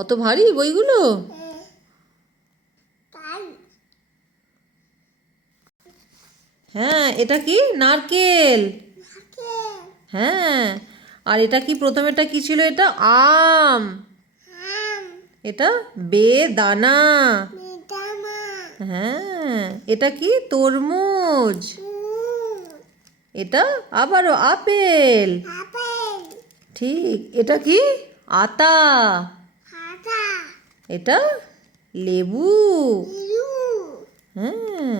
অত ভারী বইগুলো? হ্যাঁ, এটা কি? নারকেল। হ্যাঁ, আর এটা কি? প্রথমেটা কি ছিল? এটা আম। এটা বেদানা। হ্যাঁ, এটা কি? তরমুজ। এটা আবারও আপেল। ঠিক। এটা কি? আতা। এটা লেবু। হ্যাঁ,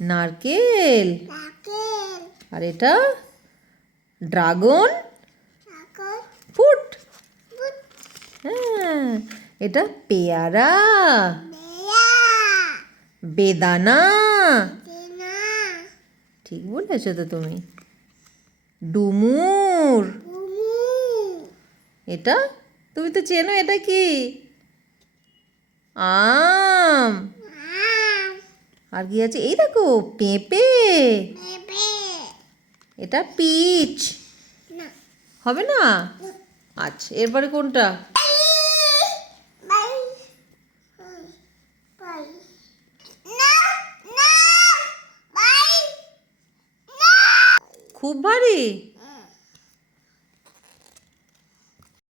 নারকেল। আর এটা ড্রাগন ফ্রুট। হ্যাঁ, এটা পেয়ারা। বেদানা। ঠিক বলেছো তো তুমি। ডুমুর। এটা তুমি তো চেনো। এটা কি? আম। আর কি আছে? এই দেখো, পেঁপে। এটা পিচ। হবে না? আচ্ছা, এরপরে কোনটা? খুব ভারী।